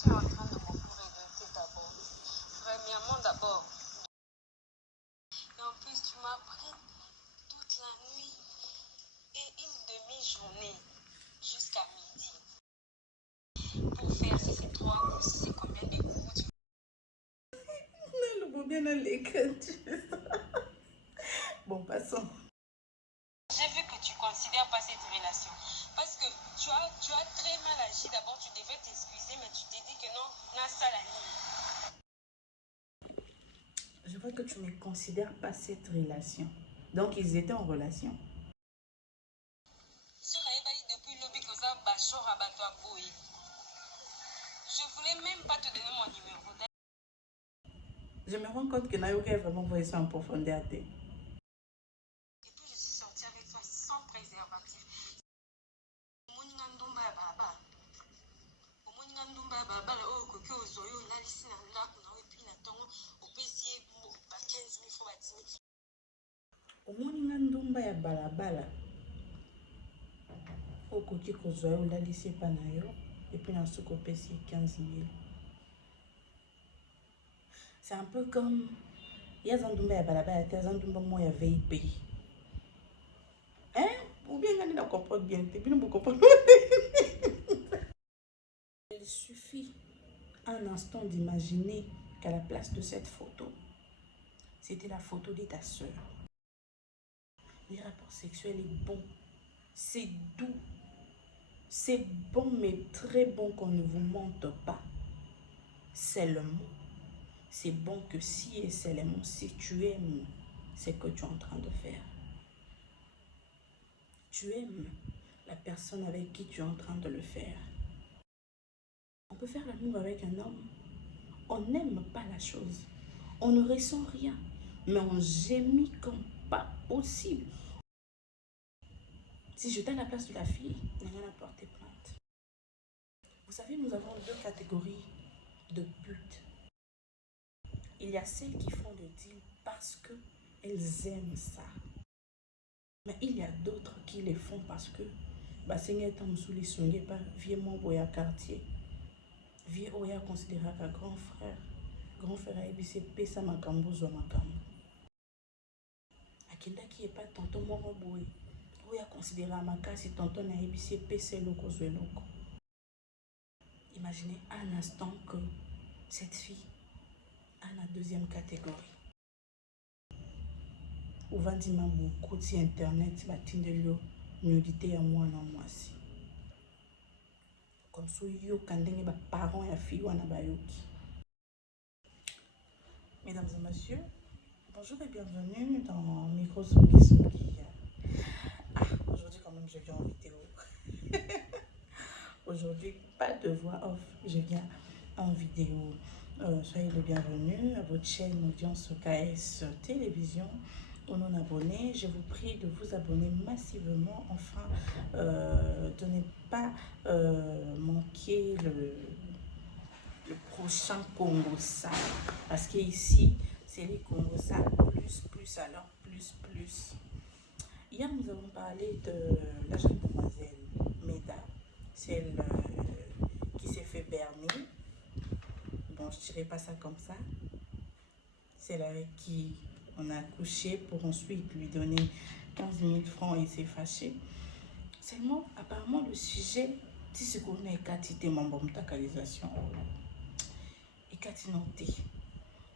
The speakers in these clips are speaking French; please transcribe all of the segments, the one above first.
suis en train de beaucoup regretter d'abord. Premièrement d'abord. Et en plus, tu m'as pris toute la nuit et une demi-journée jusqu'à midi pour faire si c'est 3 ou si c'est combien de coups. Non, le bien dans l'écriture. Bon, passons. J'ai vu que tu ne considères pas cette relation. Parce que tu as très mal agi. D'abord, tu devais t'excuser, mais tu t'es dit que non, n'a ça la nuit. Je vois que tu ne considères pas cette relation. Donc, ils étaient en relation. Je voulais même pas te donner mon numéro. Je me rends compte que Nayoka est vraiment voyé ça en profondeur. Et puis je suis sortie avec toi sans préservatif. Omoninga ndumba ya balabala okoki kozwa yo olalisi epa na yo epuis na suki opesi 15 000. C'est un peu comme yaza ndumba ya balabala te yaza ndumba mo ya VIP. Hein? Ou bien ngani na comprendre bien te bino vous comprenez. Il suffit un instant d'imaginer qu'à la place de cette photo, c'était la photo de ta soeur. Les rapports sexuels est bon, c'est doux, c'est bon mais très bon qu'on ne vous mente pas. Seulement, c'est bon que si et seulement si tu aimes ce que tu es en train de faire. Tu aimes la personne avec qui tu es en train de le faire. On peut faire l'amour avec un homme, on n'aime pas la chose, on ne ressent rien, mais on gémit comme pas possible. Si j'étais à la place de la fille, elle a porté plainte. Vous savez, nous avons deux catégories de putes. Il y a celles qui font le deal parce qu'elles aiment ça. Mais il y a d'autres qui les font parce que c'est pas vieux membre à quartier. Vieux oya considéré comme grand frère. Grand frère a été pesa makambo zo makambo. Akenda qui est pas tonton moro boy. Oya considéré makasi tonton na ebisi pesa loko zo loko. Imaginez un instant que cette fille a la deuxième catégorie. Ou va dire beaucoup sur internet, batindelio nudité à moi non moi si. Comme ça yo kandenge ba parents et fille wana bayoki. Mesdames et messieurs, bonjour et bienvenue dans Micro Songi Songi. Aujourd'hui quand même je viens en vidéo. Aujourd'hui pas de voix off, je viens en vidéo. Soyez le bienvenu à votre chaîne audience KS Télévision. Aux non-abonnés, je vous prie de vous abonner massivement, enfin de ne pas manquer le prochain Congossa, parce qu'ici c'est les Congossa plus alors plus. Hier nous avons parlé de la jeune demoiselle Meda, celle qui s'est fait berner. Bon, je dirais pas ça comme ça, celle avec qui on a couché pour ensuite lui donner 15 000 francs et s'est fâché. Seulement, apparemment, le sujet, si ce qu'on est quantité membre de localisation et quantité,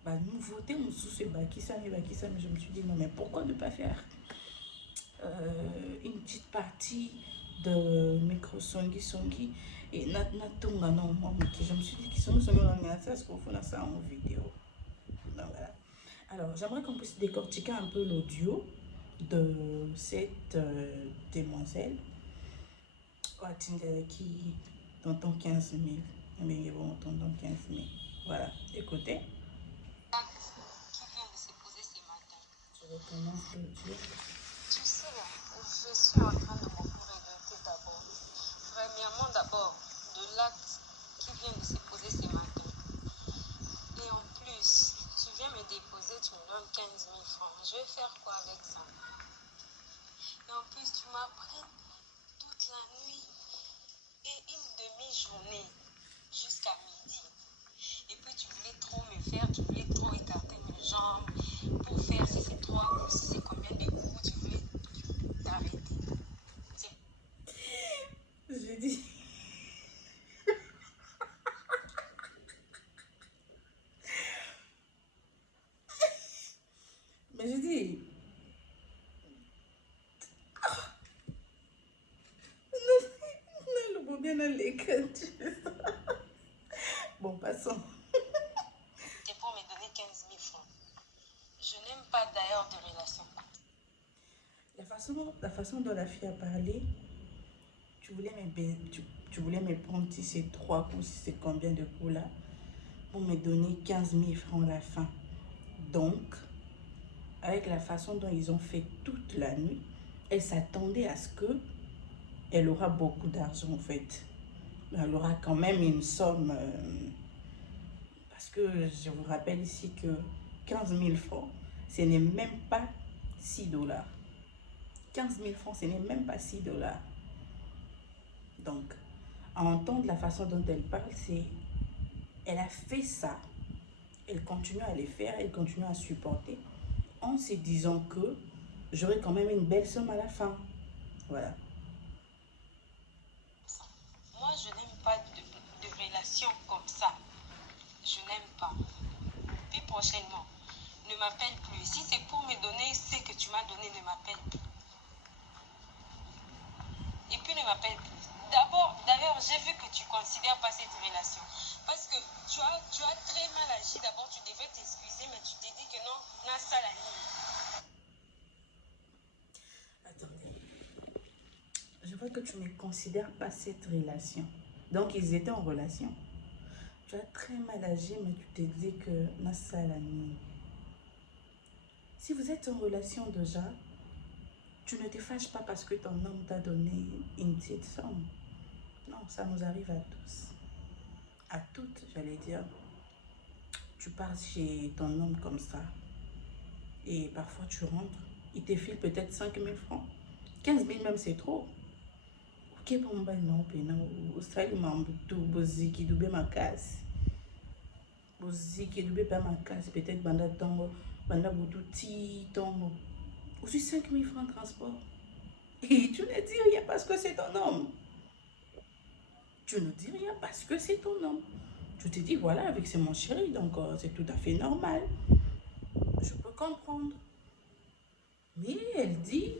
nouveauté, on sous ce bakissa, mais je me suis dit non, mais pourquoi ne pas faire une petite partie de micro songi et natonga non, moi, je me suis dit qu'ils sont ça, ce qu'on fait ça en vidéo. Donc, voilà. Alors, j'aimerais qu'on puisse décortiquer un peu l'audio de cette demoiselle qui t'entend 15 000. Mais bon, on t'entend 15 000. Voilà, écoutez. Qui vient de se poser ce matin. Je recommence l'audio. Tu sais, je suis en train de beaucoup regretter d'abord. Premièrement d'abord, de l'acte qui vient de se poser ce matin. Et en plus, tu viens me déposer, tu me donnes 15 000 francs. Je vais faire quoi avec ça? Et en plus, tu m'as pris toute la nuit et une demi-journée jusqu'à midi. Et puis tu voulais trop me faire, tu voulais trop écarter mes jambes pour faire si c'est 3 coups, si c'est combien de coups, tu voulais t'arrêter. Tiens, J'ai dit, mais j'ai dit, non, le beau bien dans les Bon, passons. c'est pour me donner 15 000 francs. Je n'aime pas d'ailleurs de relation. La façon dont la fille a parlé, tu voulais me prendre si c'est 3 coups, si c'est combien de coups là, pour me donner 15 000 francs à la fin. Donc, avec la façon dont ils ont fait toute la nuit, elle s'attendait à ce que elle aura beaucoup d'argent en fait. Elle aura quand même une somme, parce que je vous rappelle ici que 15 000 francs, ce n'est même pas 6 dollars. 15 000 francs, ce n'est même pas 6 dollars. Donc, à entendre la façon dont elle parle, elle a fait ça, elle continue à les faire, elle continue à supporter, en se disant que j'aurai quand même une belle somme à la fin. Voilà. Moi, je n'aime pas de relation comme ça. Je n'aime pas. Puis prochainement, ne m'appelle plus. Si c'est pour me donner ce que tu m'as donné, ne m'appelle plus. Et puis ne m'appelle plus. D'ailleurs, j'ai vu que tu ne considères pas cette relation. Parce que tu as très mal agi. D'abord, tu devais t'excuser, mais tu t'es dit que non, n'a ça la ligne. Attendez. Je vois que tu ne considères pas cette relation. Donc, ils étaient en relation. Tu as très mal agi, mais tu t'es dit que Nassa la nuit. Si vous êtes en relation déjà, tu ne te fâches pas parce que ton homme t'a donné une petite somme. Non, ça nous arrive à tous. À toutes, j'allais dire. Tu pars chez ton homme comme ça. Et parfois tu rentres. Il te file peut-être 5 000 francs. 15 000 même, c'est trop. Ok, pour moi, non, non. Australie, mambutu, boziki, doube ma casse. Boziki, doube pas ma casse. Peut-être banda tongo, banda boututi, tongo. Aussi 5 000 francs de transport. Et tu ne dis rien parce que c'est ton homme. Tu ne dis rien parce que c'est ton homme. Tu te dis, voilà, avec c'est mon chéri, donc c'est tout à fait normal. Je peux comprendre. Mais elle dit,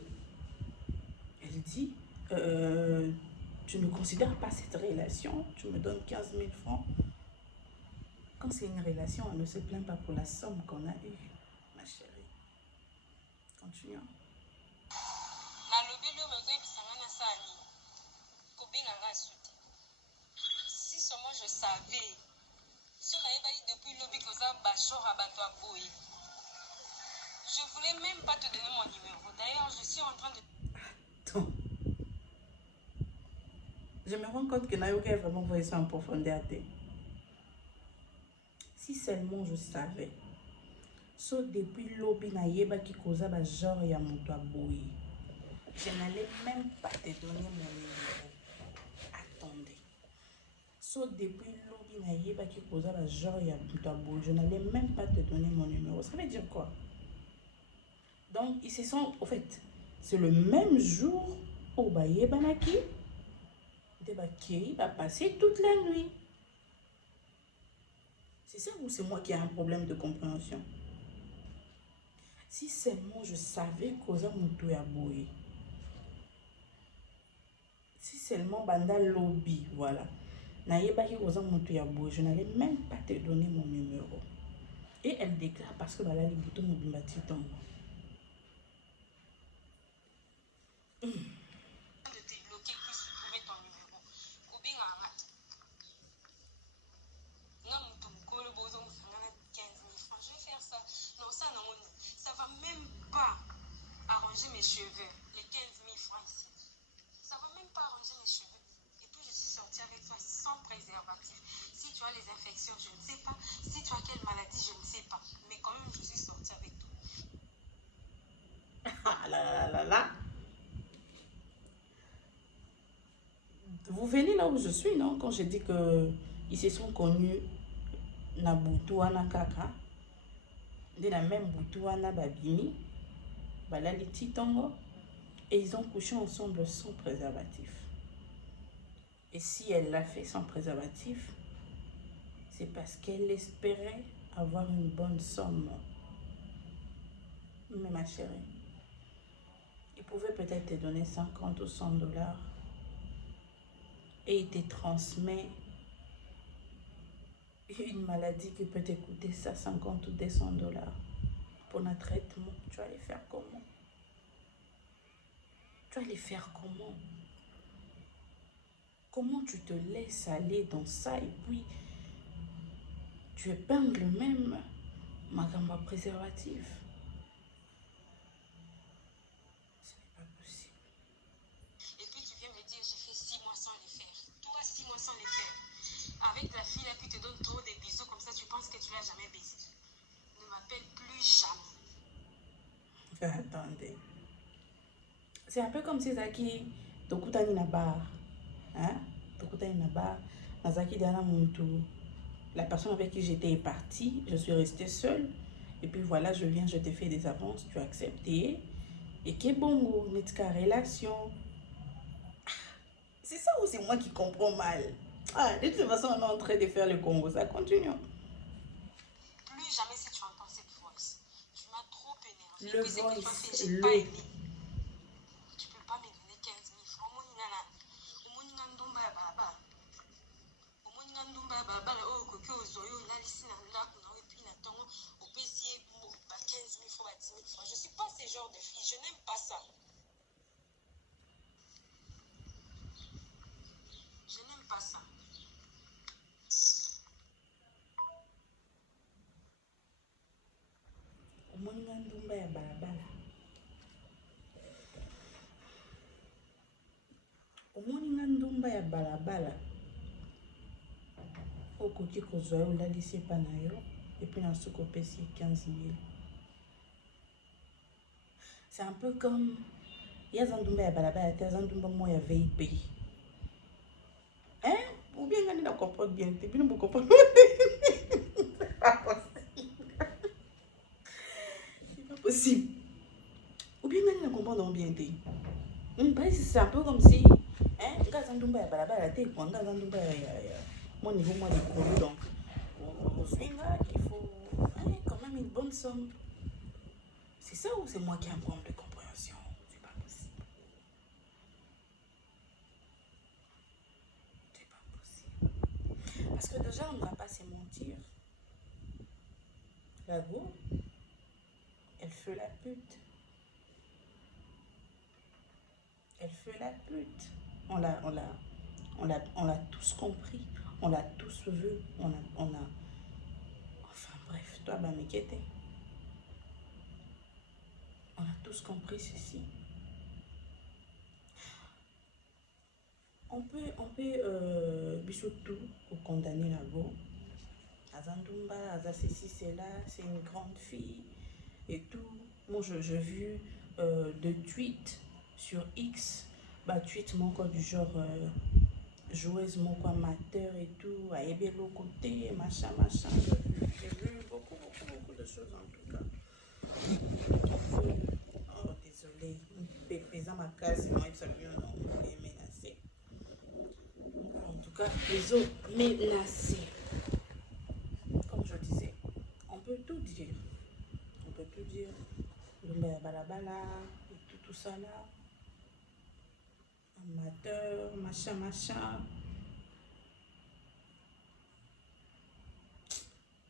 tu ne considères pas cette relation, tu me donnes 15 000 francs. Quand c'est une relation, on ne se plaint pas pour la somme qu'on a eue, ma chérie. Continuons. Si seulement je savais, si on avait pas eu depuis lobby que ça, je voulais même pas te donner mon numéro. D'ailleurs, je suis en train de... Donc, je me rends compte que Nayoka est vraiment voyé ça en profondeur. Si seulement je savais. So depuis lobby Nayeba qui causa ba genre ya moto aboyi. Je n'allais même pas te donner mon numéro. Attendez. So depuis lobby Nayeba qui causa ba genre ya moto aboyi. Je n'allais même pas te donner mon numéro. Ça veut dire quoi? Donc ils se sont, au fait, c'est le même jour où Bayeba Naki va passer toute la nuit. C'est ça ou c'est moi qui ai un problème de compréhension? Si seulement je savais causa moto ya boye. Si seulement banda lobby, voilà. Nayebaki causa moto ya boye, je n'allais même pas te donner mon numéro. Et elle déclare parce que bala li bouton mobimbati tombe. De te bloquer puis supprimer ton numéro. Ou bien arrête. Non, ton col, boson, 15 000 francs. Je vais faire ça. Non, ça, non. Ça va même pas arranger mes cheveux. Les 15 000 francs ici. Ça va même pas arranger mes cheveux. Et puis, je suis sortie avec toi sans préservatif. Si tu as les infections, je ne sais pas. Si tu as quelle maladie, je ne sais pas. Mais quand même, je suis sortie avec toi. Ah là là là là. Vous venez là où je suis, non? Quand j'ai dit que Ils se sont connus na Boutouana Kaka. De la même Boutouana Babini. Balali Titongo. Et ils ont couché ensemble sans préservatif. Et si elle l'a fait sans préservatif, c'est parce qu'elle espérait avoir une bonne somme. Mais ma chérie, il pouvait peut-être te donner 50 ou 100 dollars et il te transmet une maladie qui peut te coûter ça 50 ou 200 dollars pour un traitement. Tu vas les faire comment? Tu vas les faire comment? Comment tu te laisses aller dans ça et puis tu épingles même ma gamba préservatif? Ce n'est pas possible. Et puis tu viens me dire, j'ai fait 6 mois sans les faire. Toi, 6 mois sans les faire. Avec la fille là qui te donne trop de bisous, comme ça tu penses que tu l'as jamais baisé. Ne m'appelle plus jamais. Attendez. C'est un peu comme si Zaki Tokutani na bar. Hein? Tokutani na bar. Nazaki Dana Muntu. La personne avec qui j'étais est partie. Je suis restée seule. Et puis voilà, je viens, je te fais des avances. Tu as accepté. Et que bongo, notre relation. C'est ça ou c'est moi qui comprends mal? Ah, de toute façon, on est en train de faire le Congo. Ça continue. Plus jamais si tu entends cette voix. Tu m'as trop énervé. Le Puis c'est que toi, voice, j'ai pas aimé. Tu peux pas me donner 15 000 francs. Omoninga ndumba ya baba. Omoninga ndumba ya baba. Oh, koke ozoyo. Nalisi na ndaku na et puis na tongo. Au PC, 15 000 francs, 10 000 francs. Je suis pas ce genre de fille. Je n'aime pas ça. Je n'aime pas ça. Omoninga ndumba ya balabala. Omoninga ndumba ya balabala. Okoki kozwa yo olalisi epa na yo epuis na suki opesi 15 000. C'est un peu comme yaza ndumba ya balabala te yaza ndumba mo ya VIP. Hein? Ou bien ngani na comprendre bien te bino bo comprendre. C'est pas possible. Ou bien ngani na comprendre bien te. C'est un peu comme si hein, ngaza ndumba ya balabala te kwa ngaza ndumba ya mon niveau moi de produit donc au swinga il faut hein, quand même une bonne somme. C'est ça ou c'est moi qui ai un problème de compréhension? C'est pas possible. C'est pas possible. Parce que déjà on ne va pas se mentir. La go, elle fait la pute. Elle fait la pute. On l'a tous compris. On l'a tous vu. On a... Enfin bref, toi, bah, m'inquiéter. On a tous compris ceci. On peut bisoutou ou condamner la go. Azandumba, Aza ceci, c'est là, c'est une grande fille et tout. Moi, j'ai vu de tweets sur X, bah tweet mon quoi du genre joueuse mon quoi amateur et tout, à Ebelo côté, machin. J'ai vu beaucoup de choses en tout cas. Oh désolé, pesant ma case, moi ça vient non, menacé. En tout cas, les autres menacés. Comme je disais, on peut tout dire. On peut tout dire. Le balabala et tout ça là. Amateur, machin.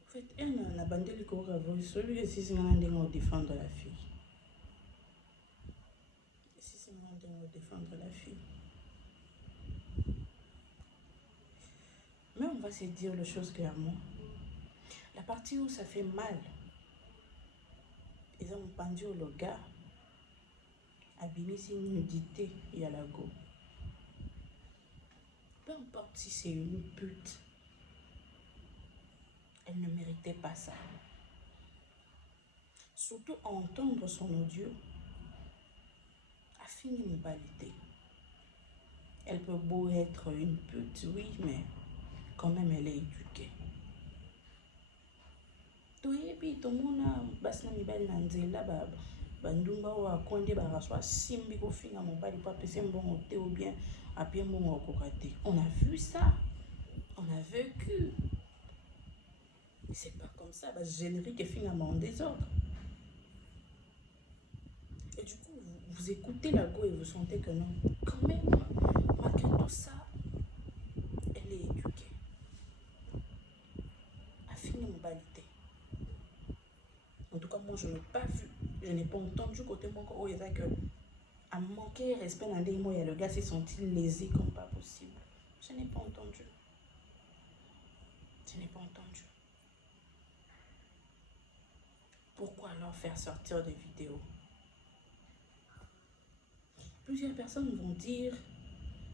En fait, elle a bandé le corps à vous. Celui qui c'est un défendre la fille. Si c'est un défendre la fille. Mais on va se dire les choses clairement. La partie où ça fait mal, ils ont pendu le gars, abîmé une nudité, il y a la go. Peu importe si c'est une pute, elle ne méritait pas ça. Surtout entendre son audio, a fini mon balité. Elle peut beau être une pute, oui, mais quand même elle est éduquée. Toyebi tomona basi na mibali na nzela bandumba oyo akonde baraso asimbi kofinga mobali po apesa mbongo te ou bien apie mbongo okoka te. On a vu ça, on a vécu. C'est pas comme ça, générique et finalement en désordre. Et du coup, vous écoutez la go et vous sentez que non, quand même, malgré tout ça, elle est éduquée. A fini mobalité. En tout cas, moi, je n'ai pas vu, je n'ai pas entendu côté mon corps, il y a que à manquer respect dans des mots, il y a le gars s'est senti lésé comme pas possible. Je n'ai pas entendu. Je n'ai pas entendu. Pourquoi alors faire sortir des vidéos? Plusieurs personnes vont dire,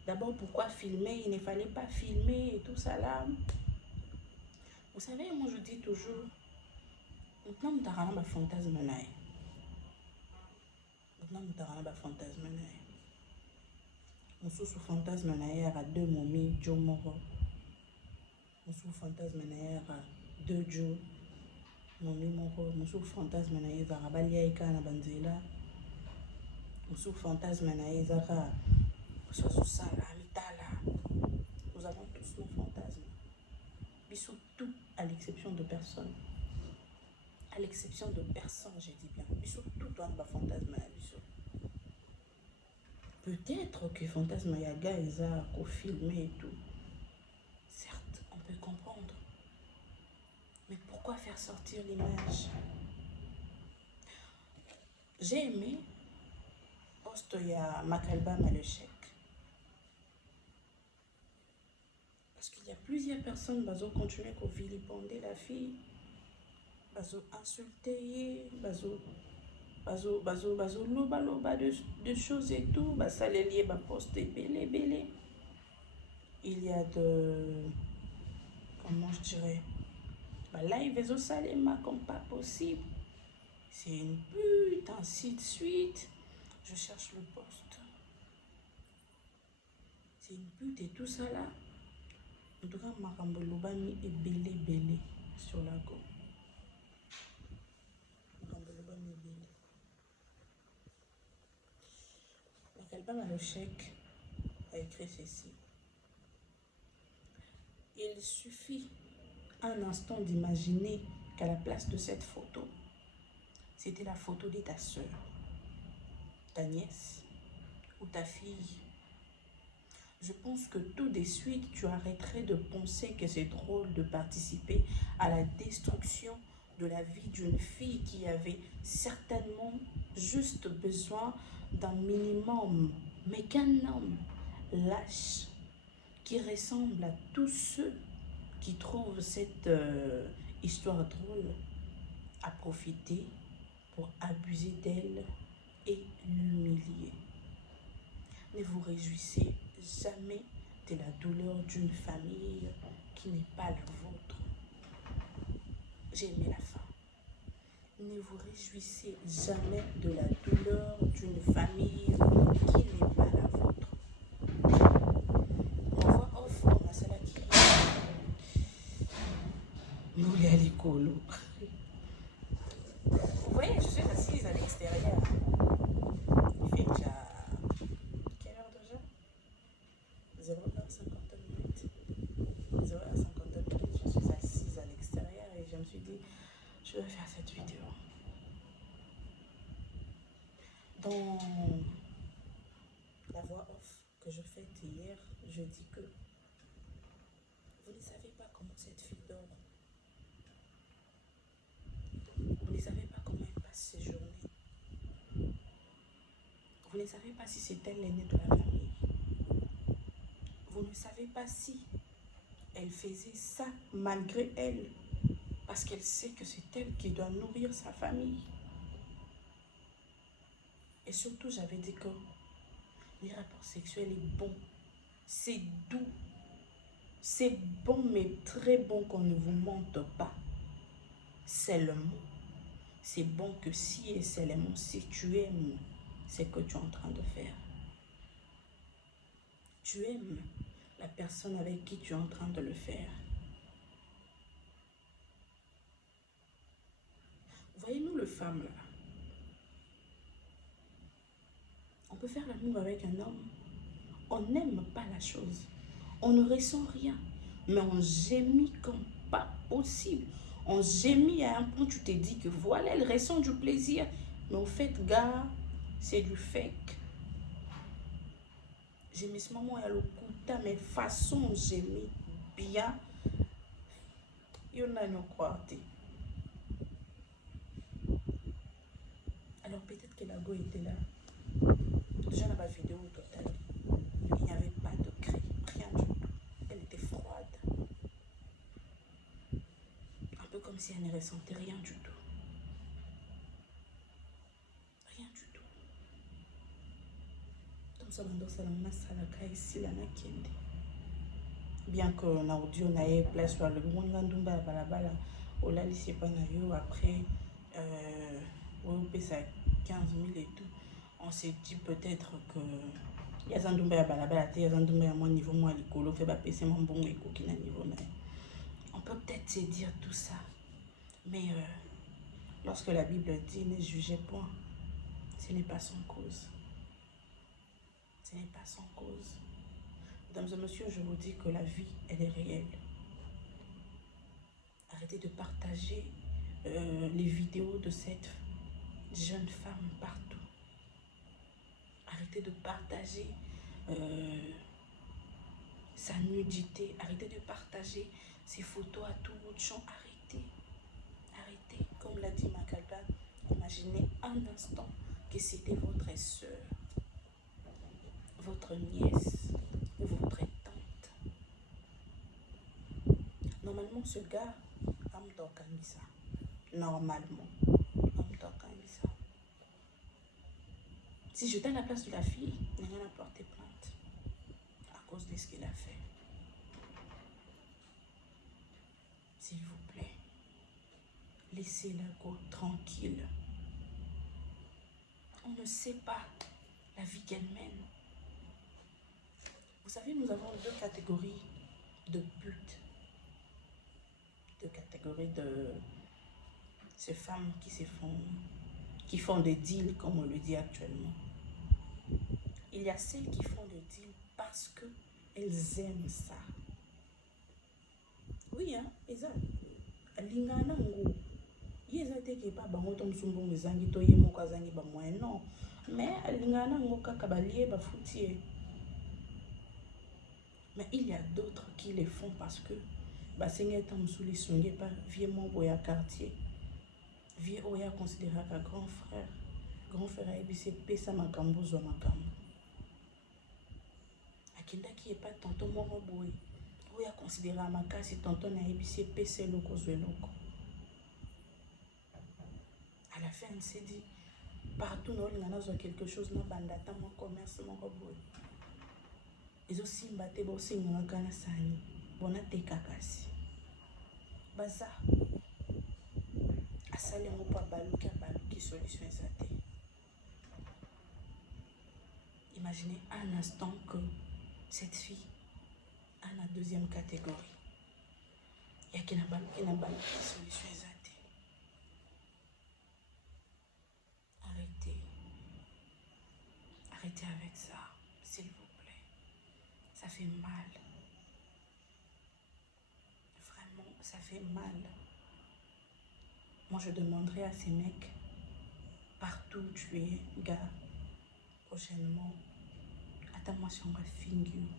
d'abord, pourquoi filmer? Il ne fallait pas filmer et tout ça là. Vous savez, moi je dis toujours, maintenant nous avons un fantasme. Maintenant nous avons un fantasme. Nous sommes sous fantasme à deux momies, Joe Moro. Nous sommes fantasme à deux Joe. Momi Moro. Nous sommes fantasme à Zarabalia et Kana Banzela. Nous sommes fantasme à Zara. Nous avons tous nos fantasmes. Mais surtout à l'exception de personne. À l'exception de personne, j'ai dit bien. Mais surtout dans le fantasme. Peut-être que fantasme yaga ils a filmé et tout. Certes, on peut comprendre. Mais pourquoi faire sortir l'image? J'ai aimé poste il y a Makalba Malechek. Parce qu'il y a plusieurs personnes qui ont continué à vilipender la fille, qui ont insulté, loba de choses et tout, ça les lié, poste belé. Il y a de, comment je dirais, live et salema comme pas possible. C'est une pute, ainsi de suite. Je cherche le poste. C'est une pute et tout ça là. En tout cas, Makambo Lobami est belé sur la go. Makambo Lobami est belé. Makalba Malechek a écrit ceci. Il suffit un instant d'imaginer qu'à la place de cette photo, c'était la photo de ta soeur, ta nièce ou ta fille. Je pense que tout de suite, tu arrêterais de penser que c'est drôle de participer à la destruction de la vie d'une fille qui avait certainement juste besoin d'un minimum, mais qu'un homme lâche, qui ressemble à tous ceux qui trouvent cette histoire drôle, à profiter pour abuser d'elle et l'humilier. Ne vous réjouissez jamais de la douleur d'une famille qui n'est pas la vôtre. J'ai aimé la fin. Ne vous réjouissez jamais de la douleur d'une famille qui n'est pas la vôtre. On voit off, on a celle qui nous y a l'écolo. Vous voyez, je suis assise à l'extérieur. Il fait déjà... Quelle heure déjà? 0h50 minutes. 0h50 minutes, je suis assise à l'extérieur et je me suis dit, je vais faire cette vidéo. Dans la voix off que je fais hier, je dis que vous ne savez pas comment cette fille dort. Vous ne savez pas comment elle passe ses journées. Vous ne savez pas si c'est elle l'aînée de la famille. Vous ne savez pas si elle faisait ça malgré elle, parce qu'elle sait que c'est elle qui doit nourrir sa famille. Et surtout, j'avais dit que les rapports sexuels est bon, c'est doux, c'est bon, mais très bon qu'on ne vous mente pas. Seulement, c'est bon que si et seulement si tu aimes ce que tu es en train de faire. Tu aimes la personne avec qui tu es en train de le faire. Voyez-nous le femme là. On peut faire l'amour avec un homme. On n'aime pas la chose. On ne ressent rien. Mais on gémit comme pas possible. On gémit à un point où tu te dis que voilà, elle ressent du plaisir. Mais au fait, gars, c'est du fake. Gémissement, moi, il y a le coup, mais façon gémir bien. Il y en a une croité. Alors peut-être que la go était là. Déjà dans ma vidéo au total, il n'y avait pas de cri, rien du tout. Elle était froide. Un peu comme si elle ne ressentait rien du tout. Rien du tout. Comme ça, ça la ici, la nakende. Bien que en audio, on a place sur le monde, on a balabala, on a laissé pas après, on paye ça 15 000 et tout. On s'est dit peut-être que il y a un double à balabala, il y a un double à mon niveau, moi, l'écolo, fait baisser mon bon écho qui n'a niveau. On peut peut-être se dire tout ça, mais lorsque la Bible dit ne jugez point, ce n'est pas sans cause. Ce n'est pas sans cause. Mesdames et messieurs, je vous dis que la vie, elle est réelle. Arrêtez de partager les vidéos de cette jeune femme partout. Arrêtez de partager sa nudité. Arrêtez de partager ses photos à tout bout de champ. Arrêtez. Arrêtez. Comme l'a dit Magalba, imaginez un instant que c'était votre soeur, votre nièce ou votre tante. Normalement, ce gars, normalement, si j'étais à la place de la fille, il n'aurait pas porté plainte à cause de ce qu'il a fait. S'il vous plaît, laissez la go tranquille. On ne sait pas la vie qu'elle mène. Vous savez, nous avons deux catégories de putes. Deux catégories de ces femmes qui font des deals, comme on le dit actuellement. Il y a celles qui font des deals parce qu'elles aiment ça. Oui, hein, exact. Lingana ngo. Yeza teke pa bango tom sumbo mezangi to yemo kazangi ba moyen non. Mais lingana ngo kaka balie ba foutier. Mais il y a d'autres qui les font parce que bah seigneur tam souli songe pas vieux mon boya quartier. Vieux oya considéré comme grand frère. Grand frère et puis c'est pesa makambo zo makambo. Akenda qui est pas tonton moro boy. Oya considéré makasi tonton na ebisi pesa loko zo loko. À la fin, on s'est dit, partout nous avons quelque chose, nous avons mon commerce, mon robot. Ils ont aussi battu aussi nous avons gagné ça. On a des kakasi. Baza. Asale mo pa baluki solution exacte. Imaginez un instant que cette fille a la deuxième catégorie. Il y a qui n'a baluki solution exacte. Arrêtez avec ça, s'il vous plaît. Ça fait mal. Vraiment, ça fait mal. Moi, je demanderai à ces mecs, partout où tu es, gars, prochainement, attends-moi sur ma fingure.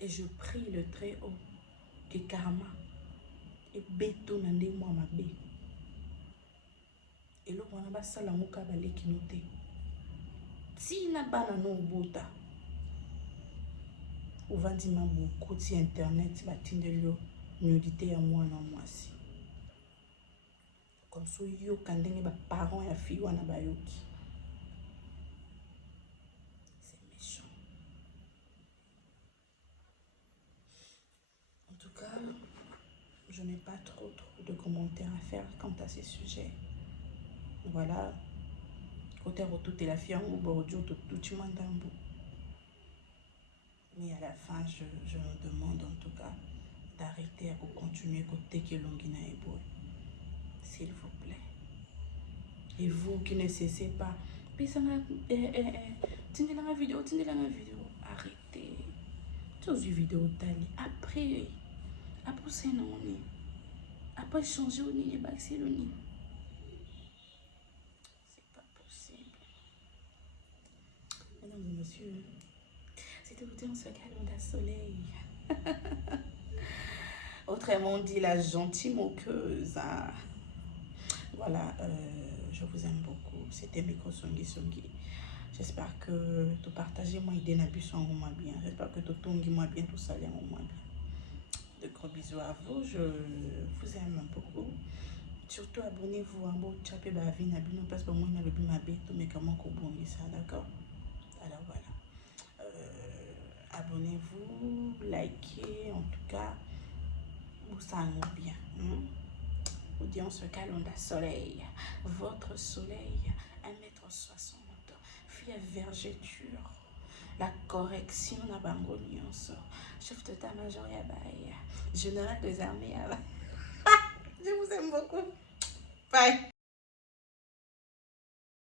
Et je prie le très haut que karma et béton nande moi ma bé. Et là, on a pas ça la mouka balé qui noté. Si na bana no bota. Ou vandi ma beaucoup sur internet la tindelio nudité à moi non moi si. Comme ça yo kandenge ba parents ya fille wana bayoki. C'est méchant. En tout cas, je n'ai pas trop de commentaires à faire quant à ces sujets. Voilà, Côté retour, la fille en haut, tout tu m'entends. Mais à la fin, je me demande en tout cas d'arrêter à continuer côté que l'ongina est beau. S'il vous plaît. Et vous qui ne cessez pas, tenez la vidéo, arrêtez. Tous les vidéos d'aller après c'est non, après changer au nid, c'est le nid. C'est pas possible. Mesdames et messieurs, c'était vous dire ce calme d'un soleil. Autrement dit, la gentille moqueuse. Hein. Voilà, je vous aime beaucoup. C'était Micro Songi Songi. J'espère que tu partages moi idée n'abus en moi bien. J'espère que tu tongues moi bien, tout ça en moi bien. De gros bisous à vous. Je vous aime beaucoup. Surtout abonnez-vous à mon chapé bavi n'abus parce que moi il le ma bête mais comment qu'on bonne ça, d'accord? Alors voilà. Abonnez-vous, likez en tout cas. Vous ça bien. Hein? Audience calendrier soleil, votre soleil 1,60 m, fille vergéture, la correction na bango nyonso, chef d'état-major ya baye, général des armées ya baye. Je vous aime beaucoup. Bye.